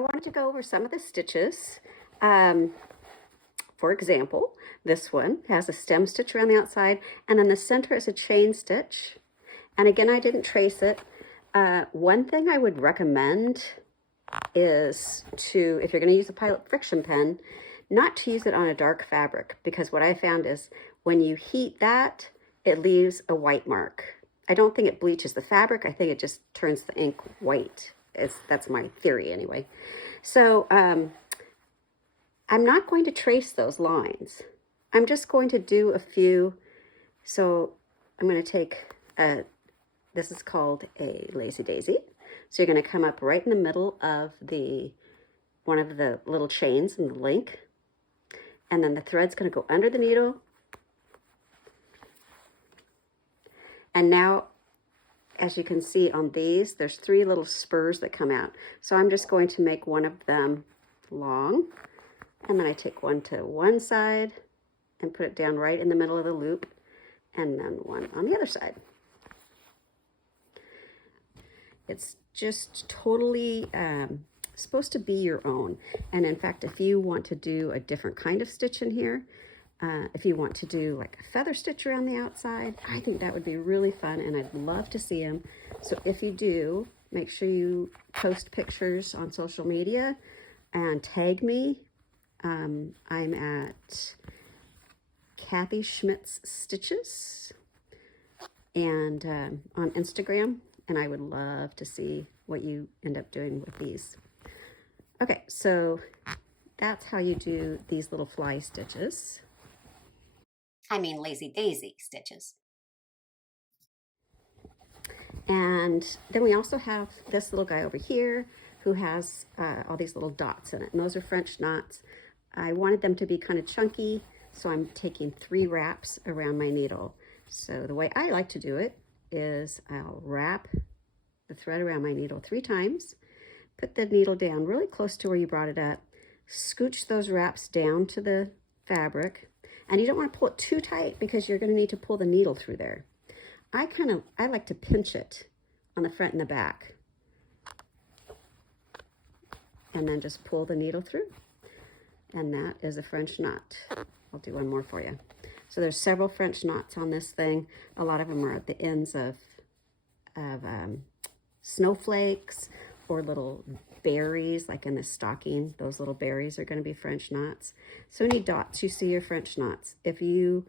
I wanted to go over some of the stitches. For example, this one has a stem stitch around the outside, and then the center is a chain stitch. And again, I didn't trace it. One thing I would recommend is to, if you're going to use a Pilot friction pen, not to use it on a dark fabric, because what I found is when you heat that, it leaves a white mark. I don't think it bleaches the fabric. I think it just turns the ink white. That's my theory anyway. So I'm not going to trace those lines. I'm just going to do a few. So I'm going to take, this is called a lazy daisy. So you're going to come up right in the middle of one of the little chains in the link. And then the thread's going to go under the needle. And now, as you can see on these, there's 3 little spurs that come out. So I'm just going to make one of them long. And then I take one to one side and put it down right in the middle of the loop. And then one on the other side. It's just totally supposed to be your own. And in fact, if you want to do a different kind of stitch in here, if you want to do like a feather stitch around the outside, I think that would be really fun, and I'd love to see them. So if you do, make sure you post pictures on social media and tag me. I'm at Kathy Schmitz Stitches and on Instagram, and I would love to see what you end up doing with these. Okay, so that's how you do these little fly stitches. I mean lazy daisy stitches. And then we also have this little guy over here who has all these little dots in it, and those are French knots. I wanted them to be kind of chunky, so I'm taking 3 wraps around my needle. So the way I like to do it is I'll wrap the thread around my needle 3 times, put the needle down really close to where you brought it up, scooch those wraps down to the fabric, and you don't want to pull it too tight because you're going to need to pull the needle through there. I like to pinch it on the front and the back, and then just pull the needle through. And that is a French knot. I'll do one more for you. So there's several French knots on this thing. A lot of them are at the ends of snowflakes or little berries, like in the stocking. Those little berries are going to be French knots. So any dots you see are French knots. If you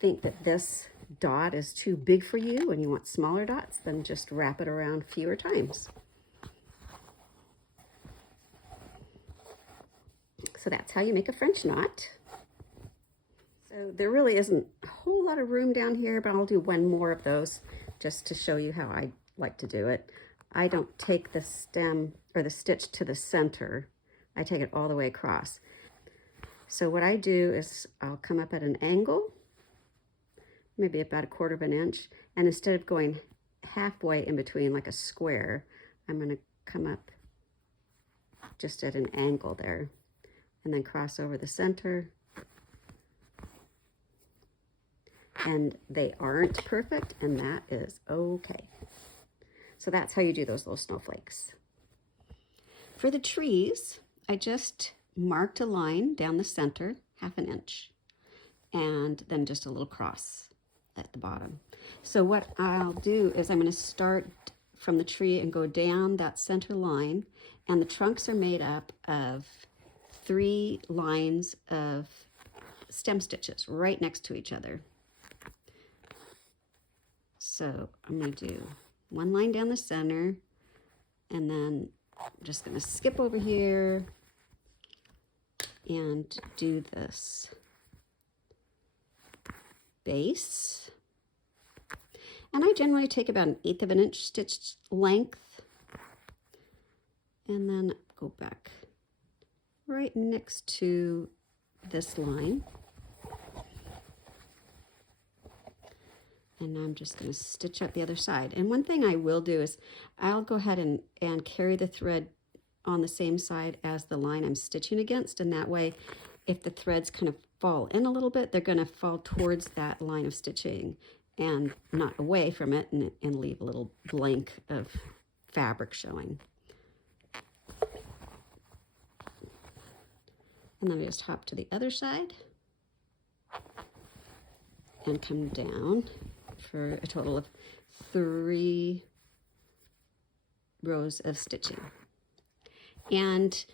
think that this dot is too big for you and you want smaller dots, then just wrap it around fewer times. So that's how you make a French knot. So there really isn't a whole lot of room down here, but I'll do one more of those just to show you how I like to do it. I don't take the stem or the stitch to the center. I take it all the way across. So what I do is I'll come up at an angle, maybe about 1/4 of an inch, and instead of going halfway in between like a square, I'm going to come up just at an angle there and then cross over the center. And they aren't perfect, and that is okay. So that's how you do those little snowflakes. For the trees, I just marked a line down the center, 1/2 inch, and then just a little cross at the bottom. So what I'll do is I'm going to start from the tree and go down that center line, and the trunks are made up of 3 lines of stem stitches right next to each other. So I'm going to do 1 line down the center, and then I'm just going to skip over here and do this base. And I generally take about 1/8 of an inch stitch length, and then go back right next to this line. And I'm just going to stitch up the other side. And one thing I will do is I'll go ahead and carry the thread on the same side as the line I'm stitching against, and that way if the threads kind of fall in a little bit, they're going to fall towards that line of stitching and not away from it, and leave a little blank of fabric showing. And then I just hop to the other side and come down for a total of 3 rows of stitching. And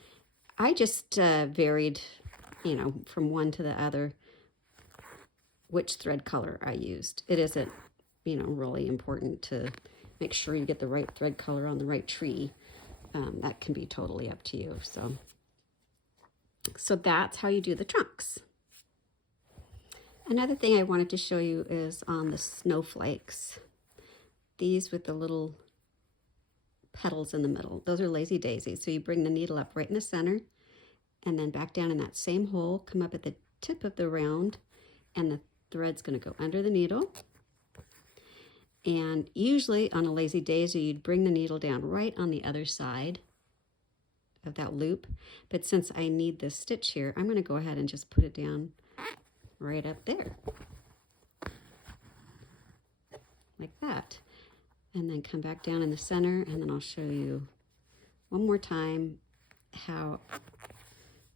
I just varied, you know, from one to the other which thread color I used. It isn't, you know, really important to make sure you get the right thread color on the right tree. That can be totally up to you. So that's how you do the trunks. Another thing I wanted to show you is on the snowflakes. These with the little petals in the middle. Those are lazy daisies. So you bring the needle up right in the center and then back down in that same hole, come up at the tip of the round, and the thread's going to go under the needle. And usually on a lazy daisy, you'd bring the needle down right on the other side of that loop. But since I need this stitch here, I'm going to go ahead and just put it down right up there. Like that. And then come back down in the center, and then I'll show you one more time how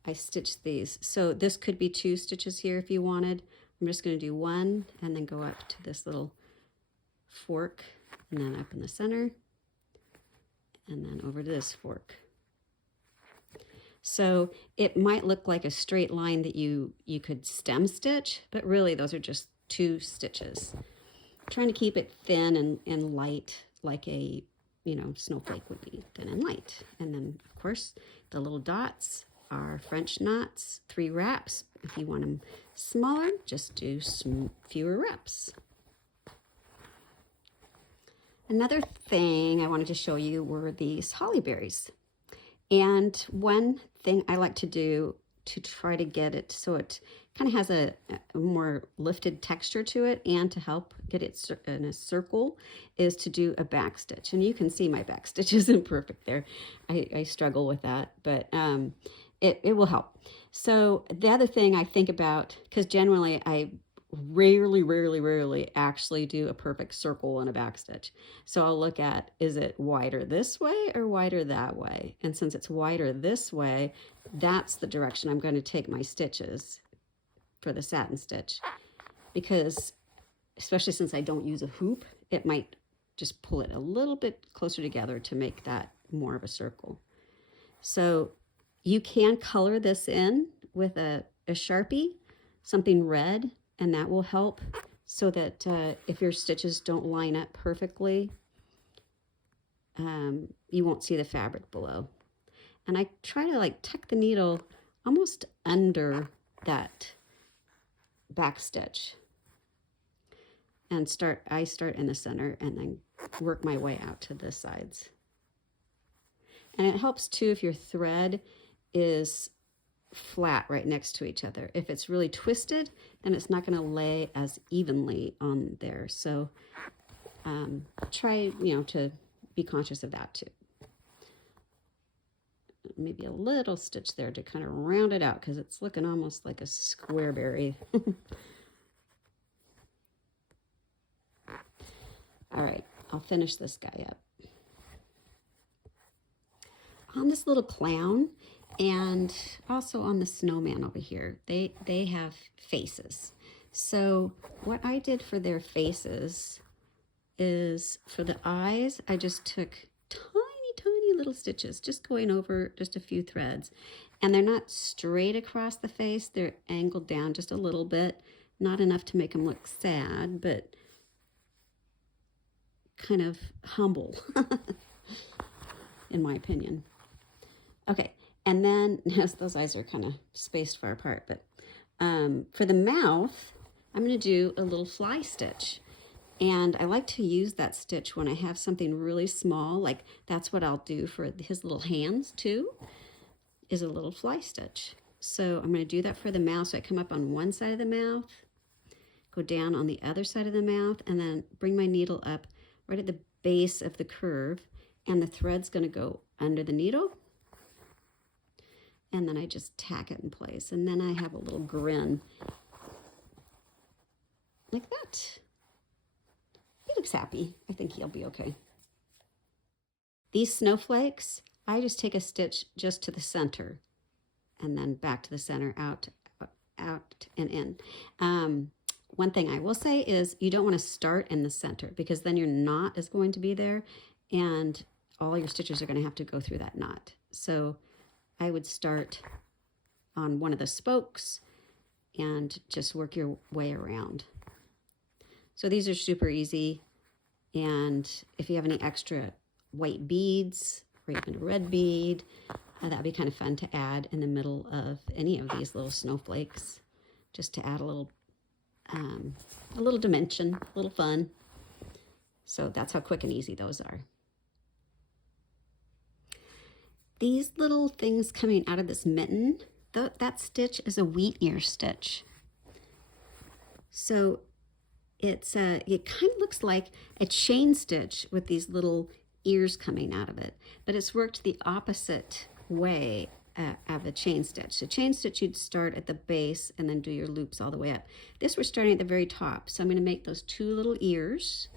I stitch these. So this could be 2 stitches here if you wanted. I'm just going to do 1 and then go up to this little fork and then up in the center and then over to this fork. So it might look like a straight line that you could stem stitch, but really those are just 2 stitches. I'm trying to keep it thin and light, like a, you know, snowflake would be thin and light. And then of course the little dots are French knots, 3 wraps. If you want them smaller, just do fewer wraps. Another thing I wanted to show you were these holly berries. And one thing I like to do to try to get it so it kind of has a more lifted texture to it and to help get it in a circle is to do a back stitch. And you can see my back stitch isn't perfect there. I struggle with that, but it will help. So the other thing I think about, because generally I rarely actually do a perfect circle in a back stitch. So I'll look at, is it wider this way or wider that way? And since it's wider this way, that's the direction I'm going to take my stitches for the satin stitch, because especially since I don't use a hoop, it might just pull it a little bit closer together to make that more of a circle. So you can color this in with a Sharpie, something red, and that will help so that if your stitches don't line up perfectly, you won't see the fabric below. And I try to like tuck the needle almost under that back stitch and I start in the center and then work my way out to the sides. And it helps too if your thread is flat right next to each other. If it's really twisted, then it's not going to lay as evenly on there. So try, you know, to be conscious of that too. Maybe a little stitch there to kind of round it out because it's looking almost like a square berry. All right, I'll finish this guy up. On this little clown, and also on the snowman over here, they have faces. So what I did for their faces is for the eyes, I just took tiny little stitches, just going over just a few threads. And they're not straight across the face, they're angled down just a little bit, not enough to make them look sad, but kind of humble, in my opinion. Okay. And then, yes, those eyes are kind of spaced far apart, but for the mouth, I'm going to do a little fly stitch. And I like to use that stitch when I have something really small, like that's what I'll do for his little hands too, is a little fly stitch. So I'm going to do that for the mouth. So I come up on one side of the mouth, go down on the other side of the mouth, and then bring my needle up right at the base of the curve, and the thread's going to go under the needle. And then I just tack it in place. And then I have a little grin like that. He looks happy. I think he'll be okay. These snowflakes, I just take a stitch just to the center and then back to the center, out, out and in. One thing I will say is you don't want to start in the center, because then your knot is going to be there and all your stitches are going to have to go through that knot. So I would start on one of the spokes and just work your way around. So these are super easy. And if you have any extra white beads or even a red bead, that'd be kind of fun to add in the middle of any of these little snowflakes, just to add a little dimension, a little fun. So that's how quick and easy those are. These little things coming out of this mitten, that stitch is a wheat ear stitch. So it kind of looks like a chain stitch with these little ears coming out of it, but it's worked the opposite way of a chain stitch. So chain stitch, you'd start at the base and then do your loops all the way up. This, we're starting at the very top. So I'm going to make those two little ears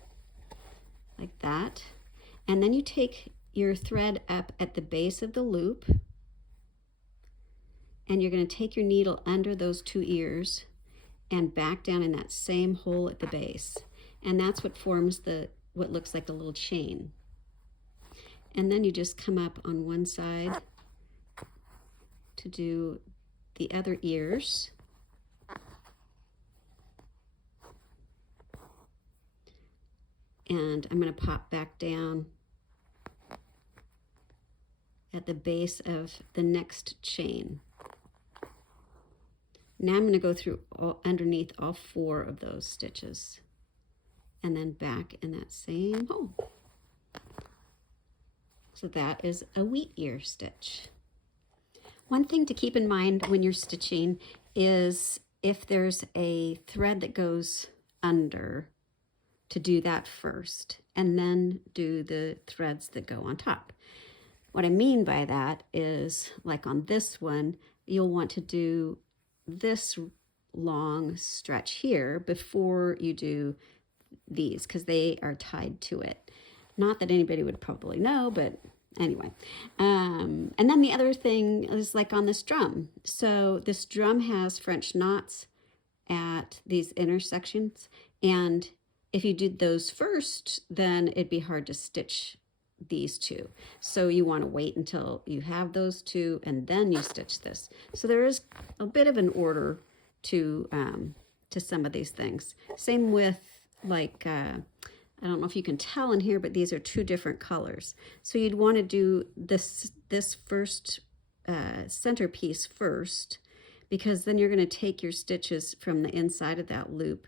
like that. And then you take your thread up at the base of the loop, and you're going to take your needle under those two ears and back down in that same hole at the base. And that's what forms what looks like a little chain. And then you just come up on one side to do the other ears. And I'm going to pop back down at the base of the next chain. Now I'm going to go through underneath all 4 of those stitches and then back in that same hole. So that is a wheat ear stitch. One thing to keep in mind when you're stitching is if there's a thread that goes under, to do that first and then do the threads that go on top. What I mean by that is, like on this one, you'll want to do this long stretch here before you do these, because they are tied to it. Not that anybody would probably know, but anyway. And then the other thing is like on this drum. So this drum has French knots at these intersections, and if you did those first, then it'd be hard to stitch these two. So you want to wait until you have those two and then you stitch this. So there is a bit of an order to some of these things. Same with, like, I don't know if you can tell in here, but these are 2 different colors. So you'd want to do this first centerpiece first, because then you're going to take your stitches from the inside of that loop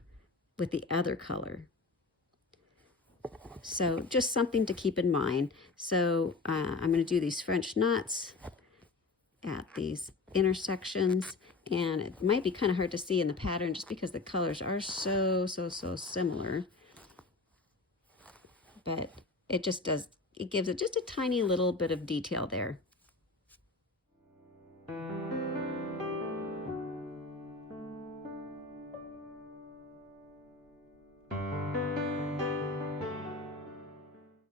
with the other color. So just something to keep in mind. So I'm going to do these French knots at these intersections, and it might be kind of hard to see in the pattern just because the colors are so similar, but it just gives it just a tiny little bit of detail there.